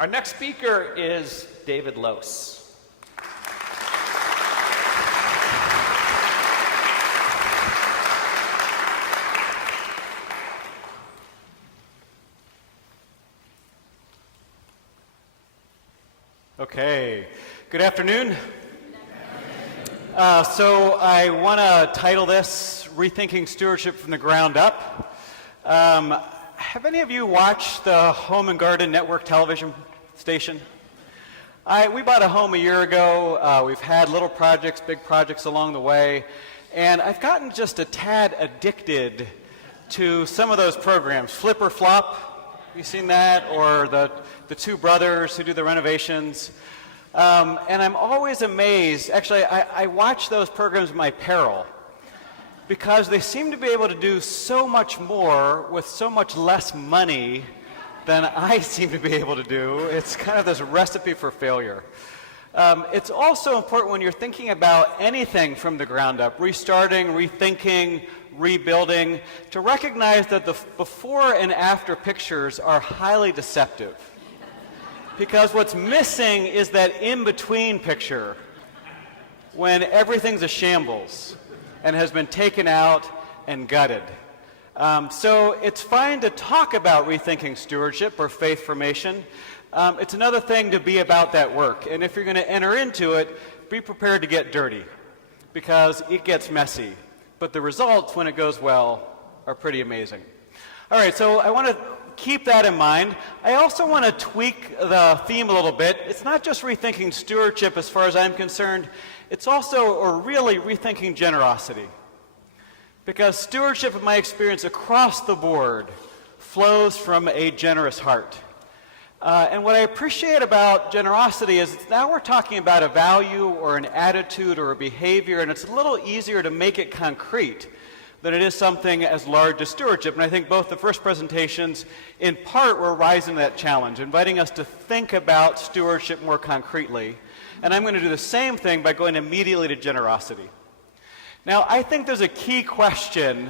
Our next speaker is David Lose. Okay, good afternoon. So I want to title this Rethinking Stewardship from the Ground Up. Have any of you watched the Home and Garden Network television station? We bought a home a year ago. We've had little projects, big projects along the way, and I've gotten just a tad addicted to some of those programs. Flip or Flop, have you seen that? Or the two brothers who do the renovations. And I'm always amazed. Actually, I watch those programs at my peril because they seem to be able to do so much more with so much less money than I seem to be able to do. It's kind of this recipe for failure. It's also important when you're thinking about anything from the ground up, restarting, rethinking, rebuilding, to recognize that the before and after pictures are highly deceptive. Because what's missing is that in-between picture when everything's a shambles and has been taken out and gutted. So it's fine to talk about rethinking stewardship or faith formation. It's another thing to be about that work. And if you're going to enter into it, be prepared to get dirty because it gets messy. But the results, when it goes well, are pretty amazing. All right, so I want to keep that in mind. I also want to tweak the theme a little bit. It's not just rethinking stewardship as far as I'm concerned. It's also, or really, rethinking generosity. Because stewardship, in my experience, across the board, flows from a generous heart. And what I appreciate about generosity is now we're talking about a value or an attitude or a behavior, and it's a little easier to make it concrete than it is something as large as stewardship. And I think both the first presentations, in part, were rising to that challenge, inviting us to think about stewardship more concretely. And I'm going to do the same thing by going immediately to generosity. Now, I think there's a key question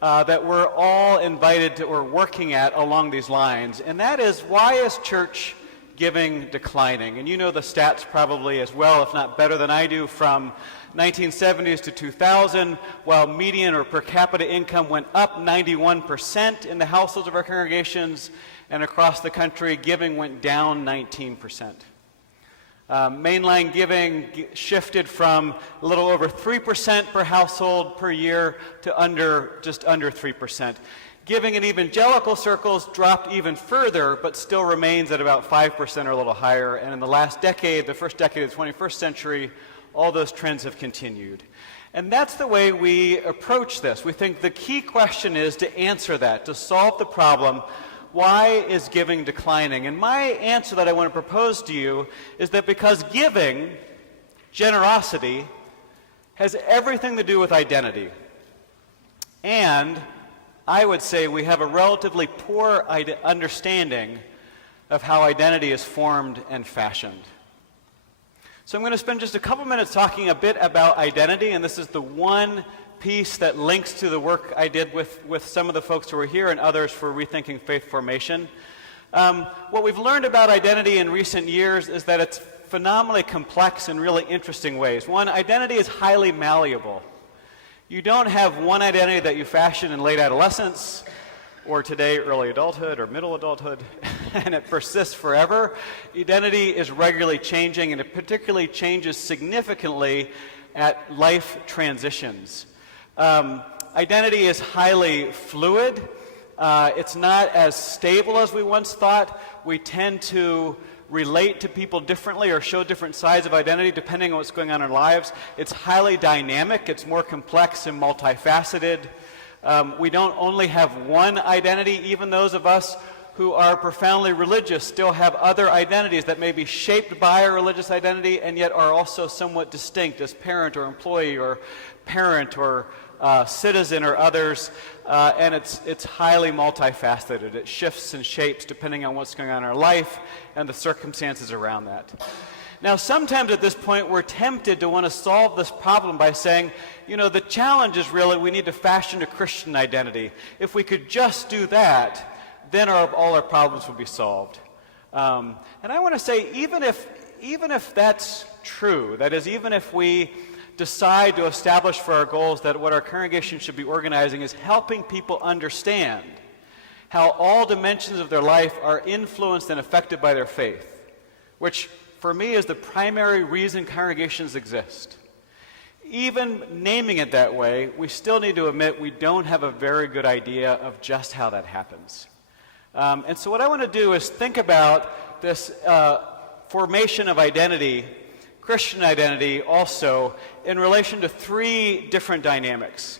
that we're all invited to or working at along these lines, and that is, why is church giving declining? And you know the stats probably as well, if not better than I do, from 1970s to 2000, while median or per capita income went up 91% in the households of our congregations, and across the country, giving went down 19%. Mainline giving shifted from a little over 3% per household per year to just under 3%. Giving in evangelical circles dropped even further, but still remains at about 5% or a little higher. And in the last decade, the first decade of the 21st century, all those trends have continued. And that's the way we approach this. We think the key question is to answer that, to solve the problem. Why is giving declining? And my answer that I want to propose to you is that because giving, generosity, has everything to do with identity. And I would say we have a relatively poor understanding of how identity is formed and fashioned. So I'm going to spend just a couple minutes talking a bit about identity, and this is the one piece that links to the work I did with some of the folks who are here and others for Rethinking Faith Formation. What we've learned about identity in recent years is that it's phenomenally complex in really interesting ways. One, identity is highly malleable. You don't have one identity that you fashion in late adolescence, or today early adulthood or middle adulthood, and it persists forever. Identity is regularly changing, and it particularly changes significantly at life transitions. Identity is highly fluid. It's not as stable as we once thought. We tend to relate to people differently or show different sides of identity depending on what's going on in our lives. It's highly dynamic. It's more complex and multifaceted. We don't only have one identity. Even those of us who are profoundly religious still have other identities that may be shaped by our religious identity and yet are also somewhat distinct as parent or employee or parent or citizen or others, and it's highly multifaceted. It shifts and shapes depending on what's going on in our life and the circumstances around that. Now, sometimes at this point, we're tempted to want to solve this problem by saying, you know, the challenge is really we need to fashion a Christian identity. If we could just do that, then all our problems would be solved. And I want to say, even if that's true, that is, even if we decide to establish for our goals that what our congregation should be organizing is helping people understand how all dimensions of their life are influenced and affected by their faith, which for me is the primary reason congregations exist. Even naming it that way, we still need to admit we don't have a very good idea of just how that happens. And so what I want to do is think about this formation of identity, Christian identity also, in relation to three different dynamics.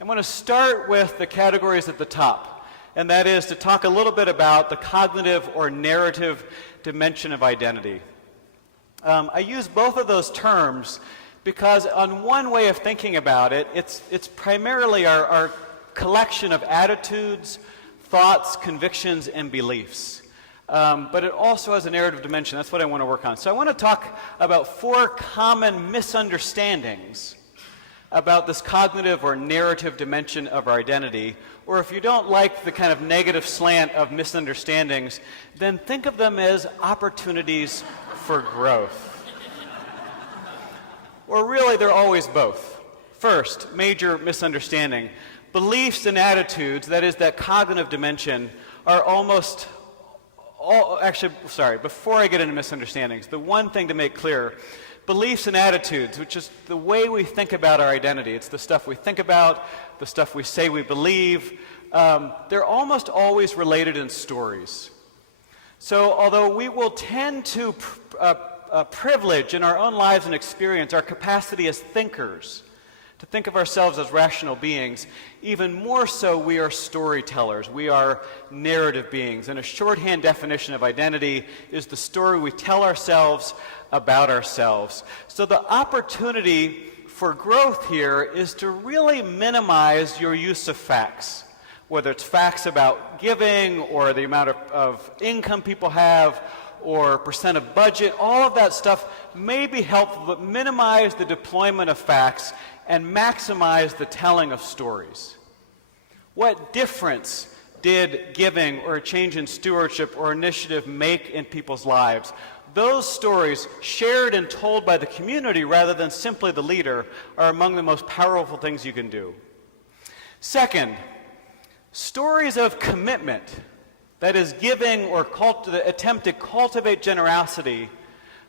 I want to start with the categories at the top, and that is to talk a little bit about the cognitive or narrative dimension of identity. I use both of those terms because on one way of thinking about it, it's primarily our collection of attitudes, thoughts, convictions, and beliefs. But it also has a narrative dimension. That's what I want to work on. So I want to talk about 4 common misunderstandings about this cognitive or narrative dimension of our identity. Or if you don't like the kind of negative slant of misunderstandings, then think of them as opportunities for growth. Or really, they're always both. First, major misunderstanding. Beliefs and attitudes, that is, that cognitive dimension, are almost all, actually, sorry, before I get into misunderstandings, the one thing to make clear, beliefs and attitudes, which is the way we think about our identity. It's the stuff we think about, the stuff we say we believe. They're almost always related in stories. So although we will tend to privilege in our own lives and experience our capacity as thinkers, to think of ourselves as rational beings, even more so we are storytellers. We are narrative beings. And a shorthand definition of identity is the story we tell ourselves about ourselves. So the opportunity for growth here is to really minimize your use of facts, whether it's facts about giving or the amount of income people have or percent of budget. All of that stuff may be helpful, but minimize the deployment of facts and maximize the telling of stories. What difference did giving or a change in stewardship or initiative make in people's lives? Those stories, shared and told by the community rather than simply the leader, are among the most powerful things you can do. Second, stories of commitment, that is, giving or the attempt to cultivate generosity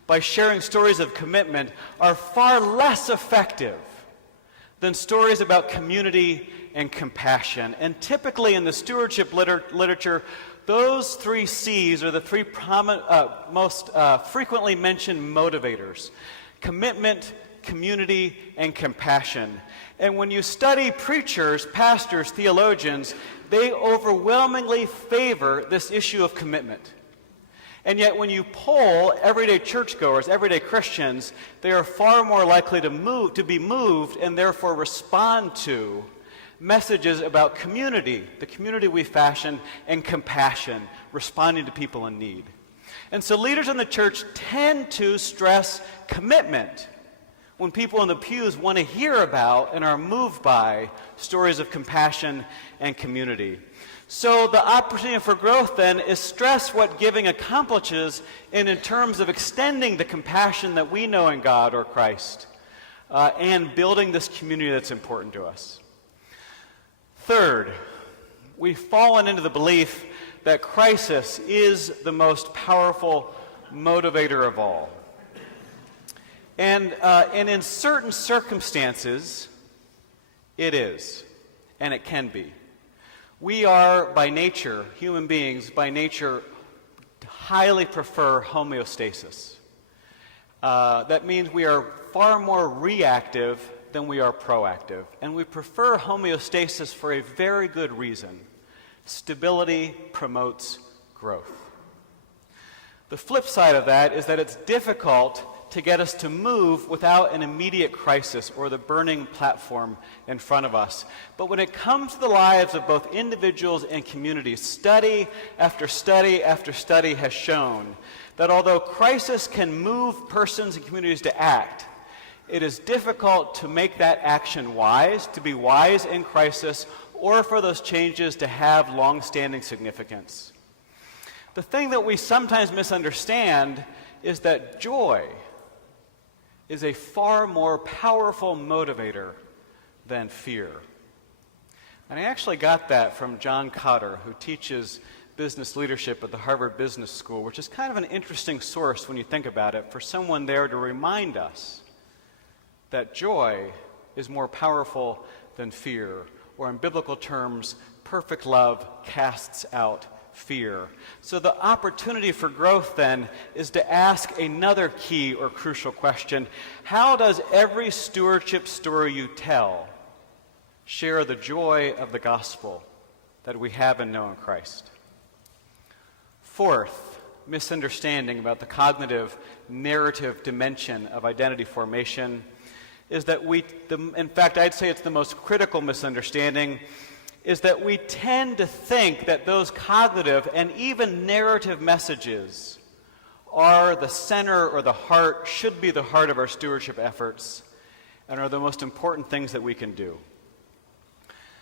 by sharing stories of commitment, are far less effective than stories about community and compassion. And typically in the stewardship literature, those 3 C's are the 3 most frequently mentioned motivators: commitment, community, and compassion. And when you study preachers, pastors, theologians, they overwhelmingly favor this issue of commitment. And yet when you poll everyday churchgoers, everyday Christians, they are far more likely to be moved and therefore respond to messages about community, the community we fashion, and compassion, responding to people in need. And so leaders in the church tend to stress commitment when people in the pews want to hear about and are moved by stories of compassion and community. So the opportunity for growth then is stress what giving accomplishes in terms of extending the compassion that we know in God or Christ and building this community that's important to us. Third, we've fallen into the belief that crisis is the most powerful motivator of all. And in certain circumstances, it is, and it can be. We are, by nature, human beings, by nature, highly prefer homeostasis. That means we are far more reactive than we are proactive. And we prefer homeostasis for a very good reason. Stability promotes growth. The flip side of that is that it's difficult to get us to move without an immediate crisis or the burning platform in front of us. But when it comes to the lives of both individuals and communities, study after study after study has shown that although crisis can move persons and communities to act, it is difficult to make that action wise, to be wise in crisis, or for those changes to have long-standing significance. The thing that we sometimes misunderstand is that joy is a far more powerful motivator than fear. And I actually got that from John Cotter, who teaches business leadership at the Harvard Business School, which is kind of an interesting source when you think about it, for someone there to remind us that joy is more powerful than fear, or in biblical terms, perfect love casts out fear. So the opportunity for growth then is to ask another key or crucial question: how does every stewardship story you tell share the joy of the gospel that we have in knowing Christ? Fourth misunderstanding about the cognitive narrative dimension of identity formation is that in fact, I'd say it's the most critical misunderstanding, is that we tend to think that those cognitive and even narrative messages are the center or the heart, should be the heart of our stewardship efforts, and are the most important things that we can do.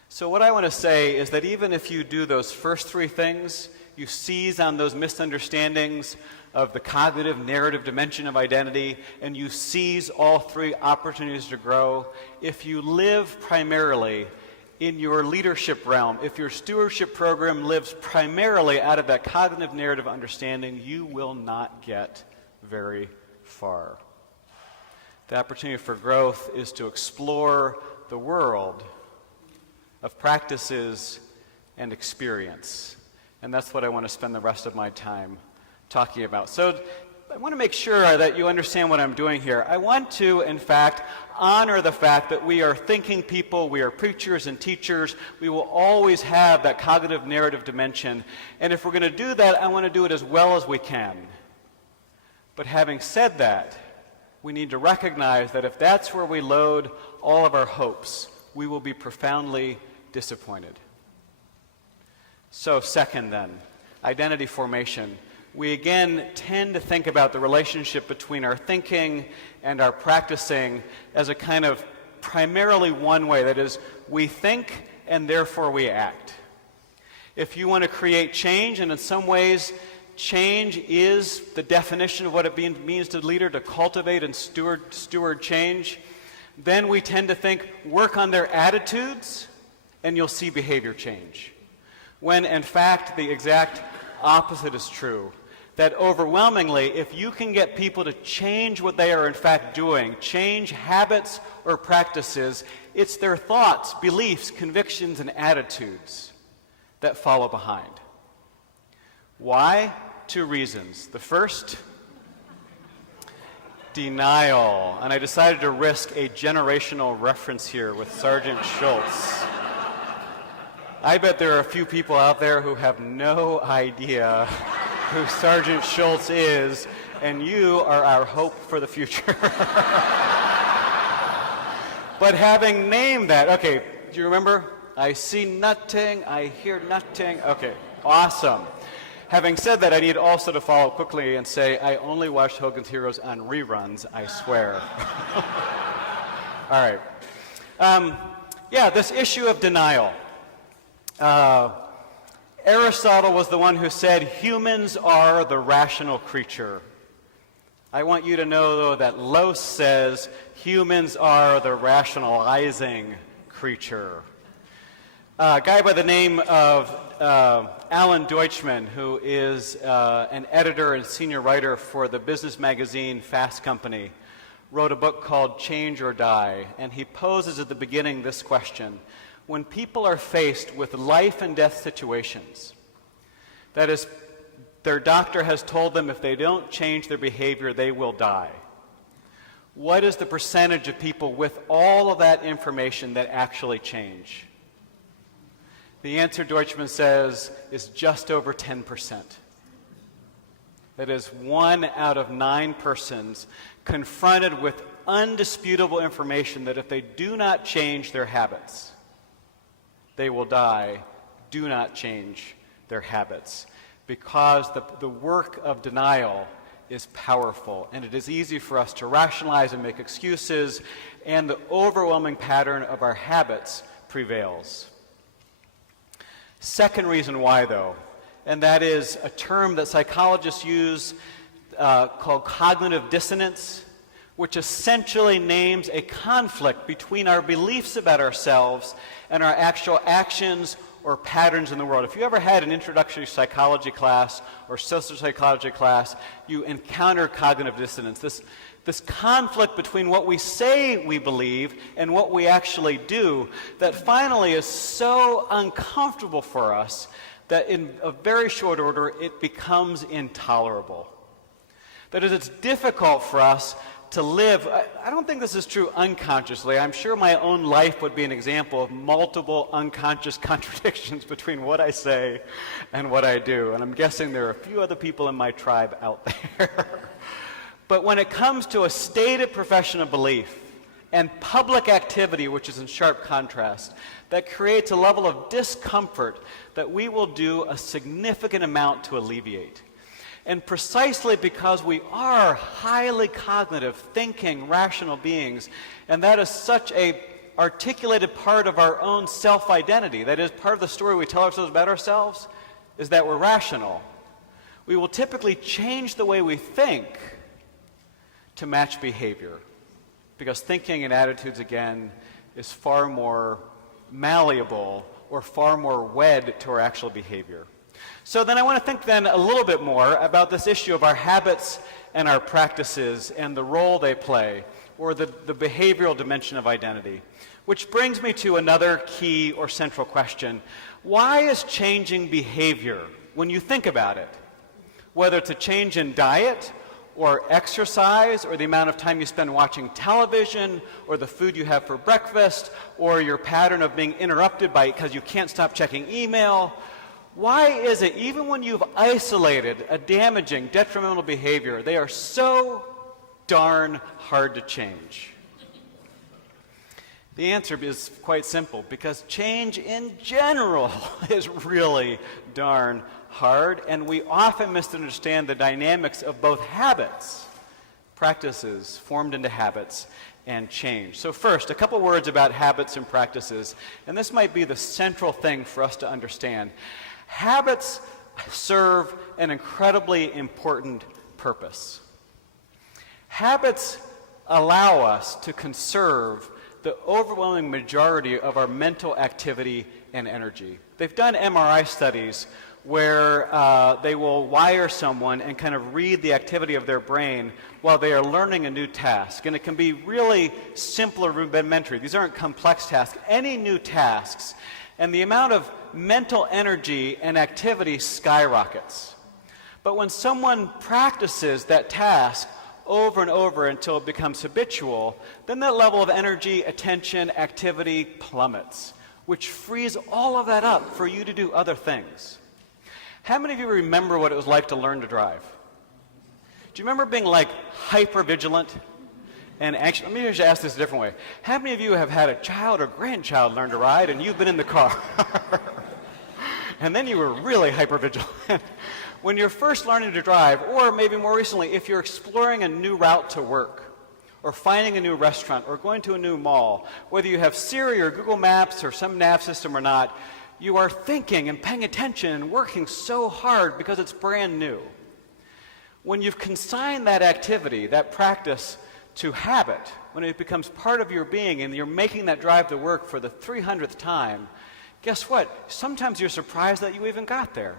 So what I want to say is that even if you do those first three things, you seize on those misunderstandings of the cognitive narrative dimension of identity, and you seize all three opportunities to grow, if you live primarily in your leadership realm, if your stewardship program lives primarily out of that cognitive narrative understanding, you will not get very far. The opportunity for growth is to explore the world of practices and experience. And that's what I want to spend the rest of my time talking about. So I want to make sure that you understand what I'm doing here. I want to, in fact, honor the fact that we are thinking people, we are preachers and teachers. We will always have that cognitive narrative dimension. And if we're going to do that, I want to do it as well as we can. But having said that, we need to recognize that if that's where we load all of our hopes, we will be profoundly disappointed. So second then, identity formation. We again tend to think about the relationship between our thinking and our practicing as a kind of primarily one way. That is, we think and therefore we act. If you want to create change, and in some ways change is the definition of what it means to leader, to cultivate and steward change, then we tend to think, work on their attitudes and you'll see behavior change. When in fact the exact opposite is true. That overwhelmingly, if you can get people to change what they are in fact doing, change habits or practices, it's their thoughts, beliefs, convictions, and attitudes that follow behind. Why? Two reasons. The first, denial. And I decided to risk a generational reference here with Sergeant Schultz. I bet there are a few people out there who have no idea who Sergeant Schultz is, and you are our hope for the future. But having named that, okay, do you remember? I see nothing, I hear nothing. Okay, awesome. Having said that, I need also to follow quickly and say I only watched Hogan's Heroes on reruns, I swear. All right. This issue of denial. Aristotle was the one who said humans are the rational creature. I want you to know, though, that Los says humans are the rationalizing creature. A guy by the name of Alan Deutschman, who is an editor and senior writer for the business magazine Fast Company, wrote a book called Change or Die, and he poses at the beginning this question. When people are faced with life and death situations, that is, their doctor has told them if they don't change their behavior, they will die. What is the percentage of people with all of that information that actually change? The answer, Deutschman says, is just over 10%. That is, 1 out of 9 persons confronted with undisputable information that if they do not change their habits, they will die, do not change their habits. Because the work of denial is powerful, and it is easy for us to rationalize and make excuses, and the overwhelming pattern of our habits prevails. Second reason why, though, and that is a term that psychologists use called cognitive dissonance, which essentially names a conflict between our beliefs about ourselves and our actual actions or patterns in the world. If you ever had an introductory psychology class or social psychology class, you encounter cognitive dissonance, this conflict between what we say we believe and what we actually do that finally is so uncomfortable for us that in a very short order it becomes intolerable. That is, it's difficult for us to live. I don't think this is true unconsciously. I'm sure my own life would be an example of multiple unconscious contradictions between what I say and what I do. And I'm guessing there are a few other people in my tribe out there. But when it comes to a stated profession of belief and public activity, which is in sharp contrast, that creates a level of discomfort that we will do a significant amount to alleviate. And precisely because we are highly cognitive, thinking, rational beings, and that is such a articulated part of our own self-identity, that is part of the story we tell ourselves about ourselves, is that we're rational. We will typically change the way we think to match behavior, because thinking and attitudes, again, is far more malleable or far more wed to our actual behavior. So then I want to think then a little bit more about this issue of our habits and our practices and the role they play, or the behavioral dimension of identity. Which brings me to another key or central question. Why is changing behavior, when you think about it, whether it's a change in diet or exercise or the amount of time you spend watching television or the food you have for breakfast or your pattern of being interrupted by because you can't stop checking email, why is it, even when you've isolated a damaging, detrimental behavior, they are so darn hard to change? The answer is quite simple, because change in general is really darn hard, and we often misunderstand the dynamics of both habits, practices formed into habits, and change. So first, a couple words about habits and practices, and this might be the central thing for us to understand. Habits serve an incredibly important purpose. Habits allow us to conserve the overwhelming majority of our mental activity and energy. They've done MRI studies where they will wire someone and kind of read the activity of their brain while they are learning a new task. And it can be really simple or rudimentary. These aren't complex tasks. Any new tasks. And the amount of mental energy and activity skyrockets. But when someone practices that task over and over until it becomes habitual, then that level of energy, attention, activity plummets, which frees all of that up for you to do other things. How many of you remember what it was like to learn to drive? Do you remember being like hyper-vigilant and anxious? Let me just ask this a different way. How many of you have had a child or grandchild learn to ride and you've been in the car? And then you were really hyper-vigilant. When you're first learning to drive, or maybe more recently, if you're exploring a new route to work, or finding a new restaurant, or going to a new mall, whether you have Siri or Google Maps or some nav system or not, you are thinking and paying attention and working so hard because it's brand new. When you've consigned that activity, that practice, to habit, when it becomes part of your being and you're making that drive to work for the 300th time, guess what? Sometimes you're surprised that you even got there.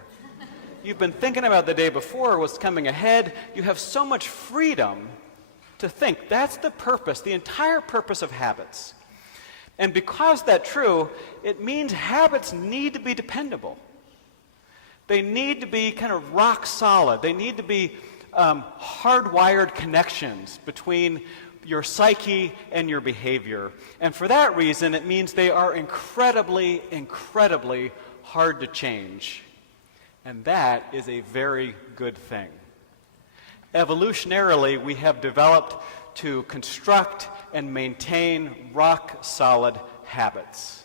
You've been thinking about the day before, what's coming ahead. You have so much freedom to think. That's the purpose, the entire purpose of habits. And because that's true, it means habits need to be dependable. They need to be kind of rock solid. They need to be hardwired connections between your psyche and your behavior. And for that reason, it means they are incredibly, incredibly hard to change. And that is a very good thing. Evolutionarily, we have developed to construct and maintain rock-solid habits,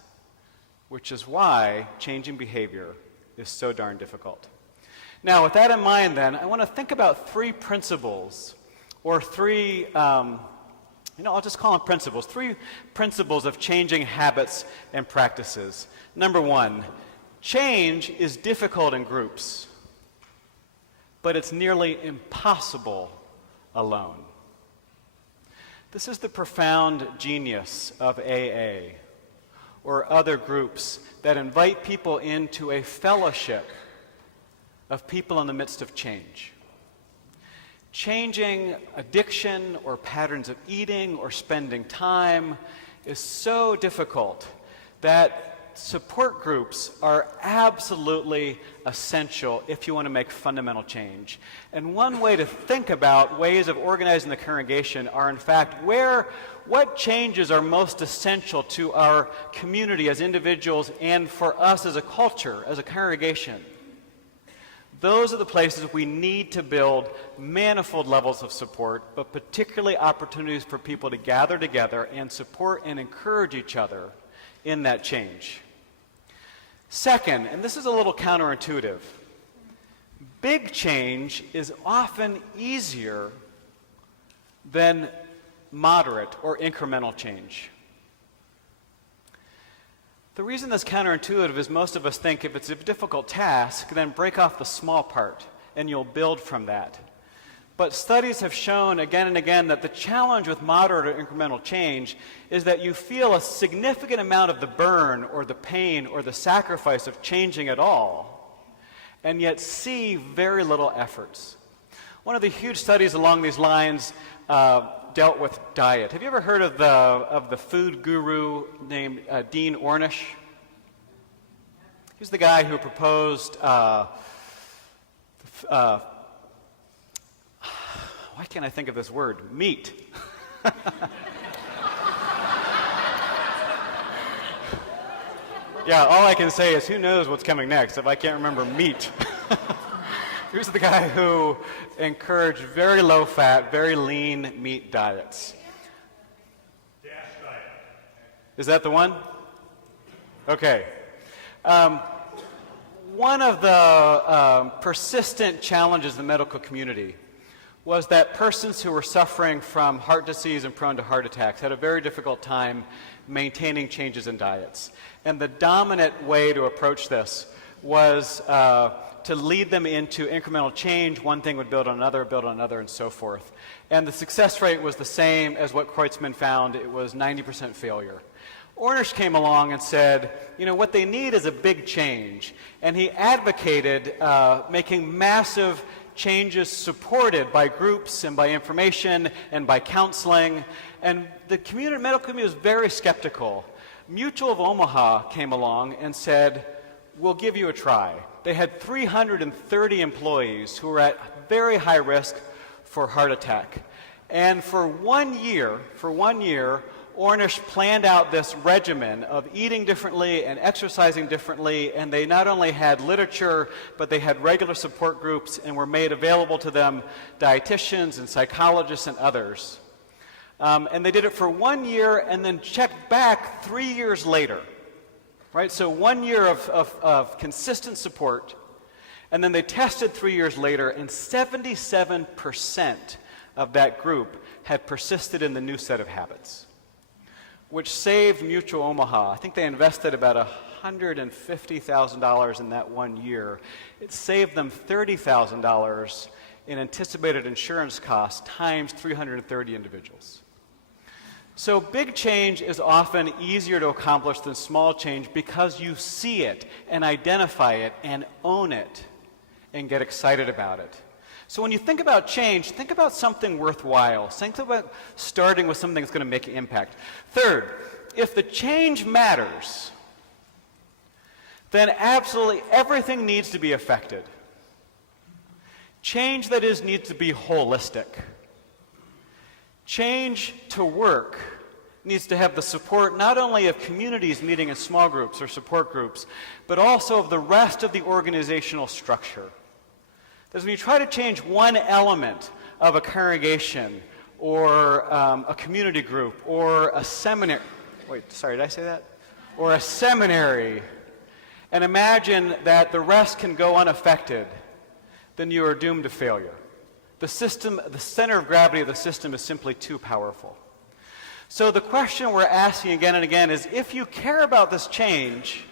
which is why changing behavior is so darn difficult. Now, with that in mind, then, I want to think about three principles, or three, I'll just call them principles, three principles of changing habits and practices. Number one, change is difficult in groups. but it's nearly impossible alone. This is the profound genius of AA or other groups that invite people into a fellowship of people in the midst of change. Changing addiction or patterns of eating or spending time is so difficult that support groups are absolutely essential if you want to make fundamental change. And one way to think about ways of organizing the congregation are, in fact, what changes are most essential to our community as individuals and for us as a culture, as a congregation. Those are the places we need to build manifold levels of support, but particularly opportunities for people to gather together and support and encourage each other in that change. Second, and this is a little counterintuitive, big change is often easier than moderate or incremental change. The reason that's counterintuitive is most of us think if it's a difficult task, then break off the small part and you'll build from that. But studies have shown again and again that the challenge with moderate or incremental change is that you feel a significant amount of the burn or the pain or the sacrifice of changing at all, and yet see very little efforts. One of the huge studies along these lines dealt with diet. Have you ever heard of the food guru named Dean Ornish? He's the guy who proposed why can't I think of this word? Meat. Yeah, all I can say is who knows what's coming next if I can't remember meat. Here's the guy who encouraged very low-fat, very lean meat diets. Dash diet. Is that the one? Okay. One of the persistent challenges in the medical community was that persons who were suffering from heart disease and prone to heart attacks had a very difficult time maintaining changes in diets. And the dominant way to approach this was to lead them into incremental change. One thing would build on another, and so forth. And the success rate was the same as what Kreutzmann found. It was 90% failure. Ornish came along and said, what they need is a big change. And he advocated making massive changes supported by groups and by information and by counseling. And the medical community was very skeptical. Mutual of Omaha came along and said, we'll give you a try. They had 330 employees who were at very high risk for heart attack. And for 1 year, Ornish planned out this regimen of eating differently and exercising differently, and they not only had literature, but they had regular support groups and were made available to them dietitians and psychologists and others. And they did it for 1 year and then checked back 3 years later. Right? So 1 year of consistent support, and then they tested 3 years later, and 77% of that group had persisted in the new set of habits, which saved Mutual Omaha. I think they invested about $150,000 in that 1 year. It saved them $30,000 in anticipated insurance costs times 330 individuals. So big change is often easier to accomplish than small change because you see it and identify it and own it and get excited about it. So when you think about change, think about something worthwhile. Think about starting with something that's going to make an impact. Third, if the change matters, then absolutely everything needs to be affected. Change, that is, needs to be holistic. Change to work needs to have the support not only of communities meeting in small groups or support groups, but also of the rest of the organizational structure. Because when you try to change one element of a congregation or a community group or a seminary, did I say that? Or a seminary, and imagine that the rest can go unaffected, then you are doomed to failure. The center of gravity of the system is simply too powerful. So the question we're asking again and again is, if you care about this change,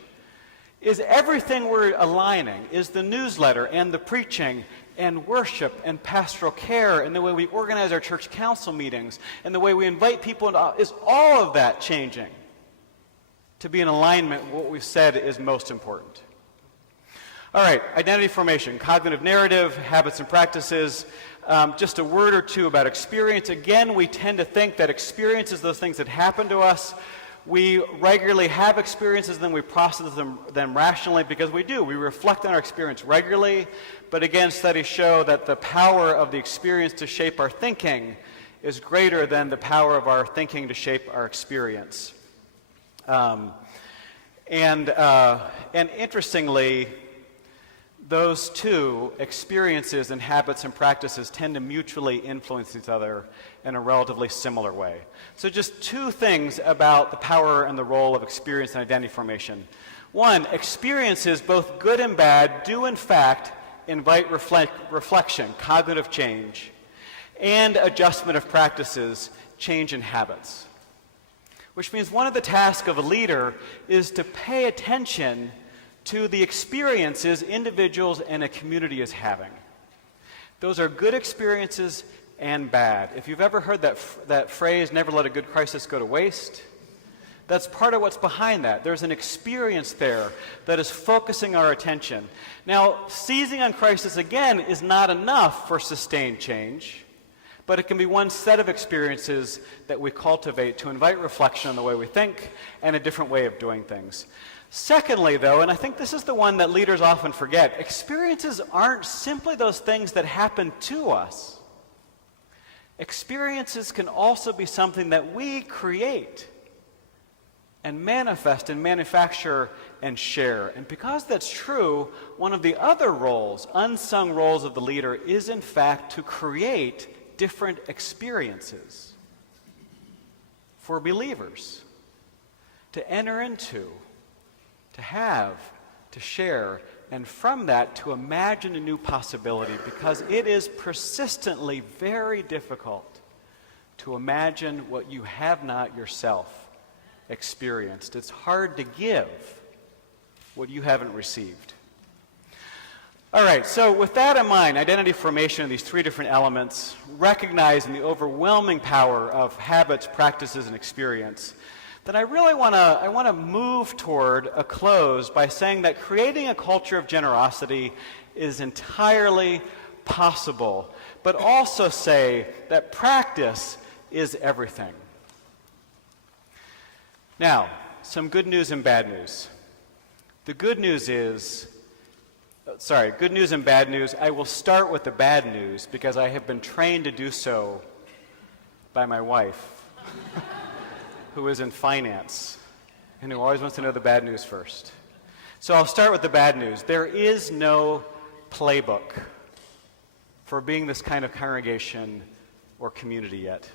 is everything we're aligning, is the newsletter and the preaching and worship and pastoral care and the way we organize our church council meetings and the way we invite people into, is all of that changing to be in alignment with what we've said is most important? All right, identity formation, cognitive narrative, habits and practices. Just a word or two about experience. Again, we tend to think that experience is those things that happen to us. We regularly have experiences, then we process them rationally, because we do. We reflect on our experience regularly. But again, studies show that the power of the experience to shape our thinking is greater than the power of our thinking to shape our experience. And interestingly, those two, experiences and habits and practices, tend to mutually influence each other in a relatively similar way. So just two things about the power and the role of experience and identity formation. One, experiences, both good and bad, do in fact invite reflection, cognitive change, and adjustment of practices, change in habits. Which means one of the tasks of a leader is to pay attention to the experiences individuals and a community is having. Those are good experiences and bad. If you've ever heard that phrase, never let a good crisis go to waste, that's part of what's behind that. There's an experience there that is focusing our attention. Now, seizing on crisis, again, is not enough for sustained change, but it can be one set of experiences that we cultivate to invite reflection on the way we think and a different way of doing things. Secondly, though, and I think this is the one that leaders often forget, experiences aren't simply those things that happen to us. Experiences can also be something that we create and manifest and manufacture and share. And because that's true, one of the other roles, unsung roles of the leader, is in fact to create different experiences for believers to enter into, to have, to share, and from that to imagine a new possibility, because it is persistently very difficult to imagine what you have not yourself experienced. It's hard to give what you haven't received. All right, so with that in mind, identity formation of these three different elements, recognizing the overwhelming power of habits, practices, and experience, then I really want to move toward a close by saying that creating a culture of generosity is entirely possible, but also say that practice is everything. Now, some good news and bad news. The good news is, good news and bad news. I will start with the bad news because I have been trained to do so by my wife, who is in finance and who always wants to know the bad news first. So I'll start with the bad news. There is no playbook for being this kind of congregation or community yet.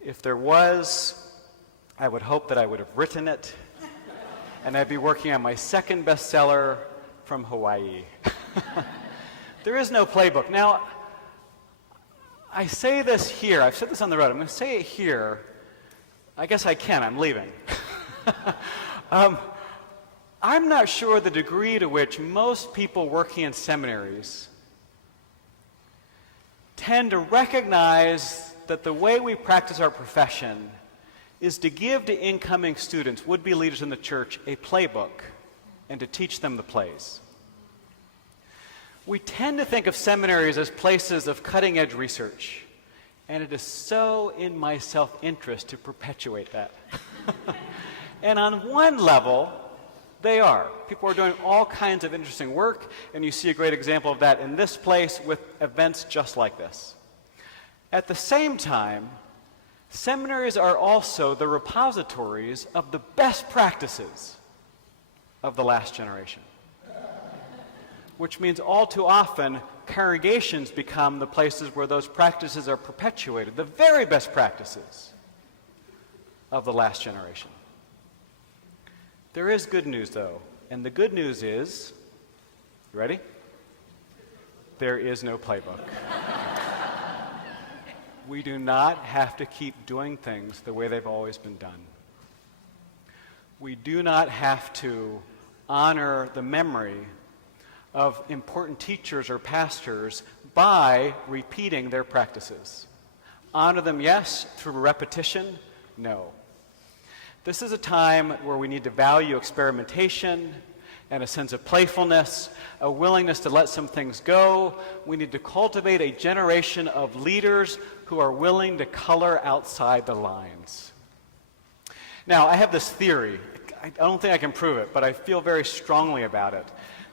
If there was, I would hope that I would have written it, and I'd be working on my second bestseller from Hawaii. There is no playbook. Now, I say this here. I've said this on the road. I'm going to say it here. I guess I can. I'm leaving. I'm not sure the degree to which most people working in seminaries tend to recognize that the way we practice our profession is to give to incoming students, would-be leaders in the church, a playbook and to teach them the plays. We tend to think of seminaries as places of cutting-edge research, and it is so in my self-interest to perpetuate that. And on one level, they are. People are doing all kinds of interesting work, and you see a great example of that in this place with events just like this. At the same time, seminaries are also the repositories of the best practices of the last generation, which means all too often congregations become the places where those practices are perpetuated, the very best practices of the last generation. There is good news, though, and the good news is, you ready? There is no playbook. We do not have to keep doing things the way they've always been done. We do not have to honor the memory of important teachers or pastors by repeating their practices. Honor them, yes. Through repetition, no. This is a time where we need to value experimentation and a sense of playfulness, a willingness to let some things go. We need to cultivate a generation of leaders who are willing to color outside the lines. Now, I have this theory. I don't think I can prove it, but I feel very strongly about it,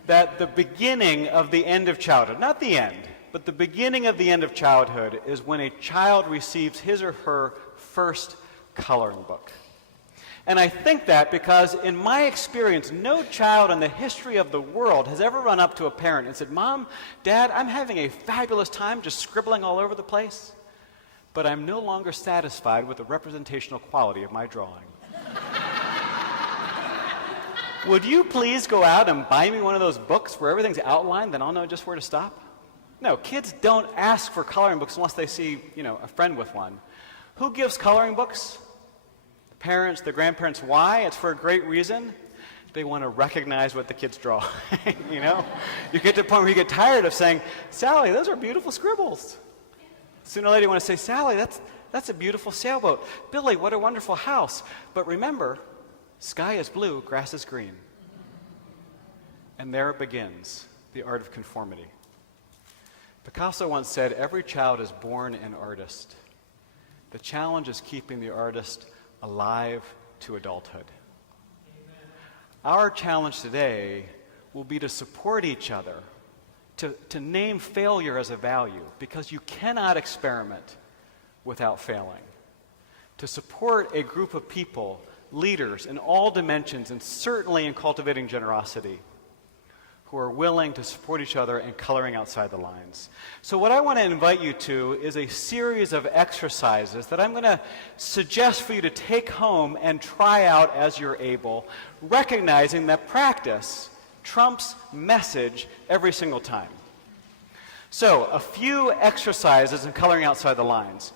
that the beginning of the end of childhood, not the end, but the beginning of the end of childhood is when a child receives his or her first coloring book. And I think that because in my experience, no child in the history of the world has ever run up to a parent and said, "Mom, Dad, I'm having a fabulous time just scribbling all over the place, but I'm no longer satisfied with the representational quality of my drawing. Would you please go out and buy me one of those books where everything's outlined, then I'll know just where to stop?" No, kids don't ask for coloring books unless they see, a friend with one. Who gives coloring books? The parents, the grandparents. Why? It's for a great reason. They want to recognize what the kids draw. You get to the point where you get tired of saying, "Sally, those are beautiful scribbles." Sooner or later you want to say, "Sally, that's a beautiful sailboat. Billy, what a wonderful house." But remember, sky is blue, grass is green. And there it begins, the art of conformity. Picasso once said, "Every child is born an artist. The challenge is keeping the artist alive to adulthood." Amen. Our challenge today will be to support each other, to name failure as a value, because you cannot experiment without failing. To support a group of people, leaders in all dimensions, and certainly in cultivating generosity, who are willing to support each other and coloring outside the lines. So what I want to invite you to is a series of exercises that I'm going to suggest for you to take home and try out as you're able, recognizing that practice trumps message every single time. So a few exercises in coloring outside the lines.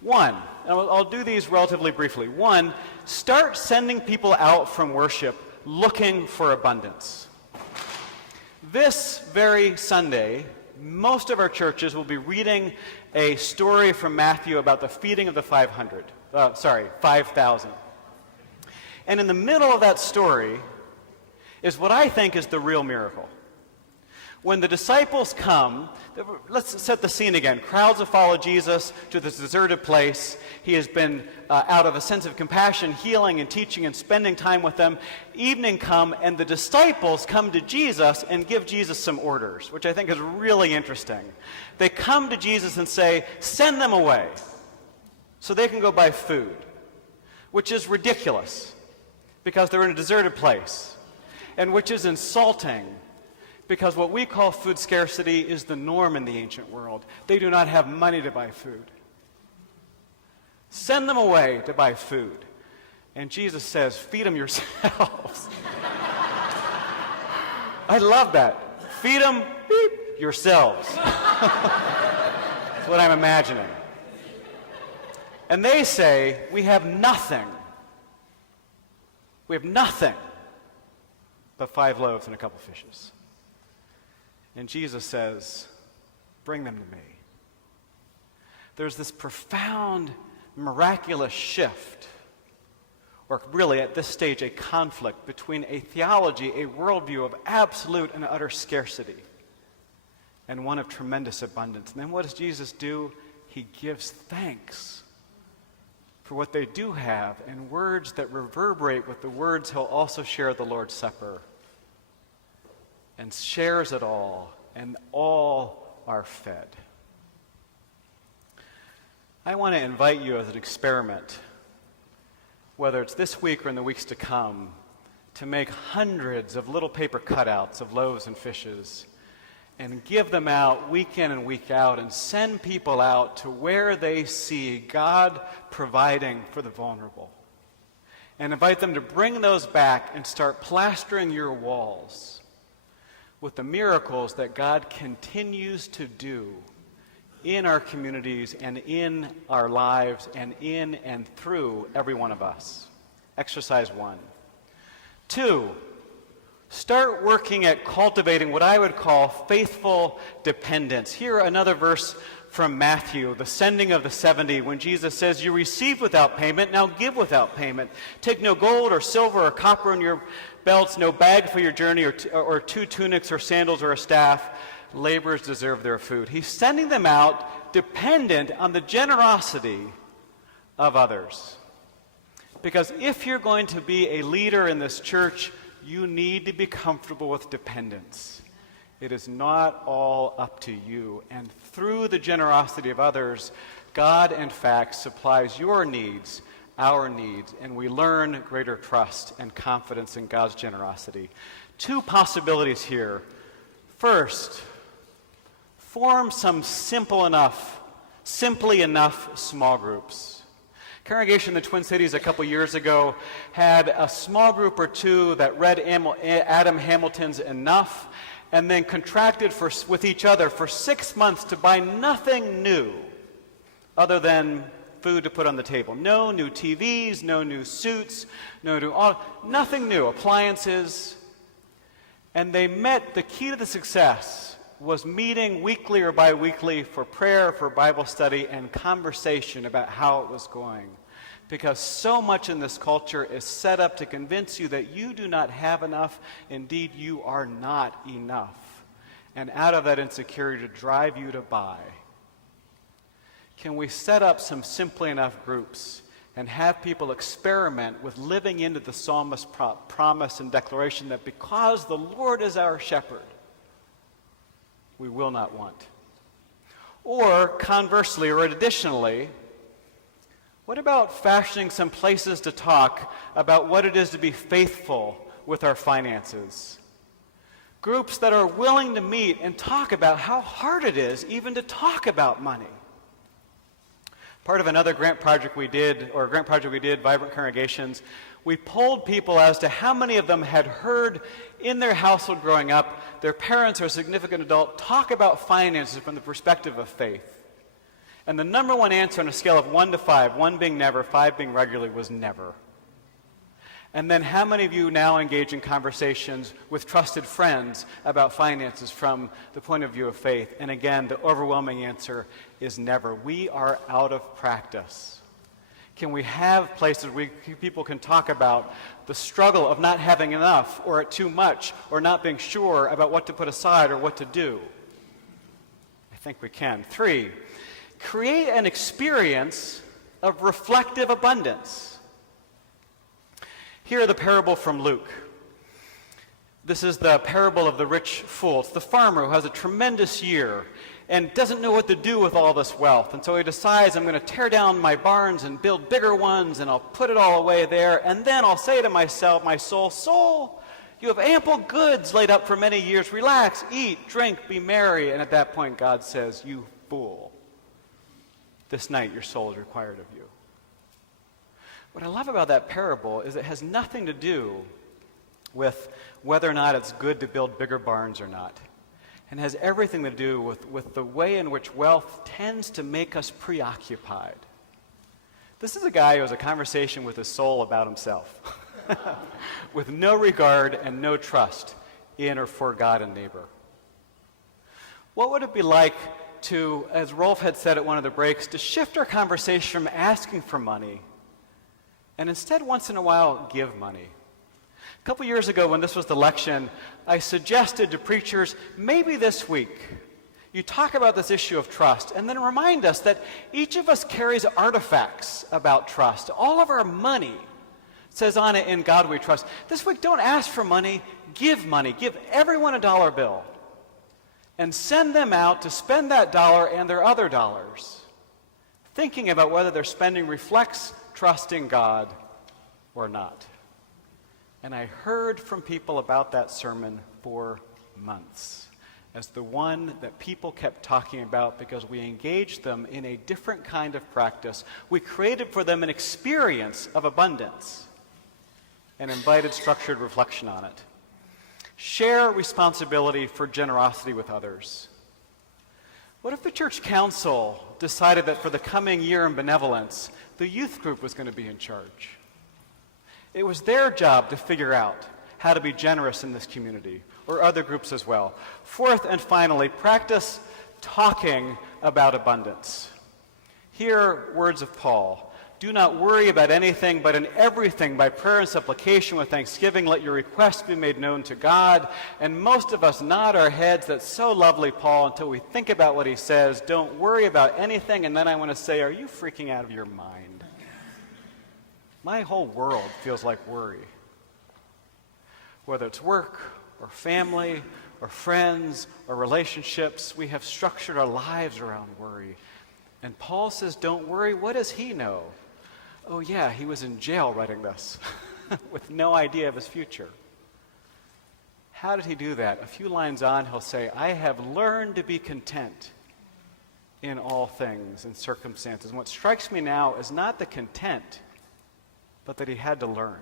One, and I'll do these relatively briefly. One, start sending people out from worship looking for abundance. This very Sunday, most of our churches will be reading a story from Matthew about the feeding of the 5,000. And in the middle of that story is what I think is the real miracle. When the disciples come, let's set the scene again. Crowds have followed Jesus to this deserted place. He has been, out of a sense of compassion, healing and teaching and spending time with them. Evening come, and the disciples come to Jesus and give Jesus some orders, which I think is really interesting. They come to Jesus and say, "Send them away so they can go buy food," which is ridiculous because they're in a deserted place, and which is insulting because what we call food scarcity is the norm in the ancient world. They do not have money to buy food. Send them away to buy food. And Jesus says, "Feed them yourselves." I love that. Feed them, yourselves. That's what I'm imagining. And they say, "We have nothing. We have nothing but 5 loaves and a couple fishes." And Jesus says, "Bring them to me." There's this profound, miraculous shift, or really at this stage a conflict between a theology, a worldview of absolute and utter scarcity, and one of tremendous abundance. And then what does Jesus do? He gives thanks for what they do have in words that reverberate with the words he'll also share at the Lord's Supper, and shares it all, and all are fed. I want to invite you as an experiment, whether it's this week or in the weeks to come, to make hundreds of little paper cutouts of loaves and fishes and give them out week in and week out and send people out to where they see God providing for the vulnerable. And invite them to bring those back and start plastering your walls with the miracles that God continues to do in our communities and in our lives and in and through every one of us. Exercise 1. 2, Start working at cultivating what I would call faithful dependence. Here, another verse from Matthew, the sending of the 70, when Jesus says, "You receive without payment, now give without payment. Take no gold or silver or copper in your belts, no bag for your journey, or two tunics or sandals or a staff. Laborers deserve their food." He's sending them out dependent on the generosity of others. Because if you're going to be a leader in this church, you need to be comfortable with dependence. It is not all up to you. And through the generosity of others, God, in fact, supplies your needs, our needs, and we learn greater trust and confidence in God's generosity. Two possibilities here. First, form some simply enough small groups. Congregation in the Twin Cities a couple years ago had a small group or two that read Adam Hamilton's Enough and then contracted with each other for 6 months to buy nothing new other than food to put on the table. No new TVs, no new suits, nothing new, appliances. And they met, the key to the success was meeting weekly or bi-weekly for prayer, for Bible study, and conversation about how it was going. Because so much in this culture is set up to convince you that you do not have enough. Indeed, you are not enough. And out of that insecurity to drive you to buy. Can we set up some simply enough groups and have people experiment with living into the psalmist's promise and declaration that because the Lord is our shepherd, we will not want? Or conversely, or additionally, what about fashioning some places to talk about what it is to be faithful with our finances? Groups that are willing to meet and talk about how hard it is even to talk about money. Part of another grant project we did, Vibrant Congregations, we polled people as to how many of them had heard in their household growing up their parents or a significant adult talk about finances from the perspective of faith. And the number one answer on a scale of 1 to 5, 1 being never, 5 being regularly, was never. And then how many of you now engage in conversations with trusted friends about finances from the point of view of faith? And again, the overwhelming answer is never. We are out of practice. Can we have places where people can talk about the struggle of not having enough or too much or not being sure about what to put aside or what to do? I think we can. 3, create an experience of reflective abundance. Here, the parable from Luke. This is the parable of the rich fool. It's the farmer who has a tremendous year and doesn't know what to do with all this wealth. And so he decides, I'm going to tear down my barns and build bigger ones, and I'll put it all away there. And then I'll say to myself, my soul, you have ample goods laid up for many years. Relax, eat, drink, be merry. And at that point, God says, you fool. This night your soul is required of you. What I love about that parable is it has nothing to do with whether or not it's good to build bigger barns or not. And has everything to do with the way in which wealth tends to make us preoccupied. This is a guy who has a conversation with his soul about himself, with no regard and no trust in or for God and neighbor. What would it be like to, as Rolf had said at one of the breaks, to shift our conversation from asking for money and instead once in a while give money? A couple years ago when this was the election, I suggested to preachers, maybe this week, you talk about this issue of trust and then remind us that each of us carries artifacts about trust. All of our money says on it, in God we trust. This week, don't ask for money, give money. Give everyone a dollar bill and send them out to spend that dollar and their other dollars, thinking about whether their spending reflects trust in God or not. And I heard from people about that sermon for months as the one that people kept talking about because we engaged them in a different kind of practice. We created for them an experience of abundance and invited structured reflection on it. Share responsibility for generosity with others. What if the church council decided that for the coming year in benevolence, the youth group was going to be in charge? It was their job to figure out how to be generous in this community, or other groups as well. Fourth and finally, practice talking about abundance. Hear words of Paul. Do not worry about anything, but in everything, by prayer and supplication with thanksgiving, let your requests be made known to God. And most of us nod our heads, that's so lovely, Paul, until we think about what he says. Don't worry about anything. And then I want to say, are you freaking out of your mind? My whole world feels like worry. Whether it's work or family or friends or relationships, we have structured our lives around worry. And Paul says, don't worry. What does he know? Oh yeah, he was in jail writing this with no idea of his future. How did he do that? A few lines on, he'll say, I have learned to be content in all things and circumstances. And what strikes me now is not the content, but that he had to learn.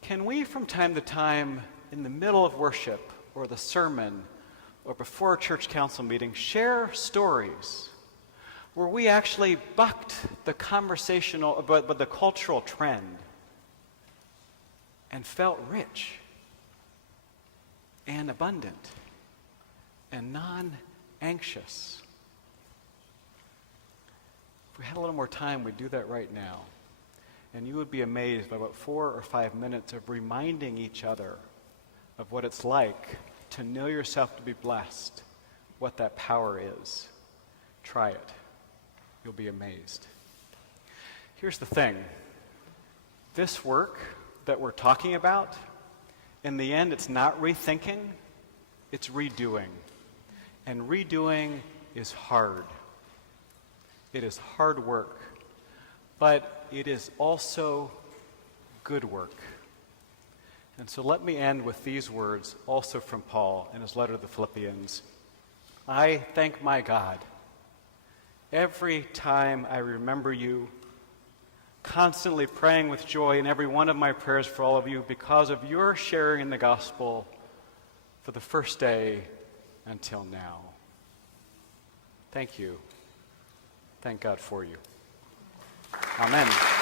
Can we, from time to time, in the middle of worship or the sermon or before a church council meeting, share stories where we actually bucked the conversational, but the cultural trend and felt rich and abundant and non-anxious? If we had a little more time, we'd do that right now. And you would be amazed by about 4 or 5 minutes of reminding each other of what it's like to know yourself to be blessed, what that power is. Try it. You'll be amazed. Here's the thing. This work that we're talking about, in the end, it's not rethinking, it's redoing. And redoing is hard. It is hard work. But it is also good work. And so let me end with these words, also from Paul in his letter to the Philippians. I thank my God every time I remember you, constantly praying with joy in every one of my prayers for all of you because of your sharing in the gospel for the first day until now. Thank you. Thank God for you. Amen.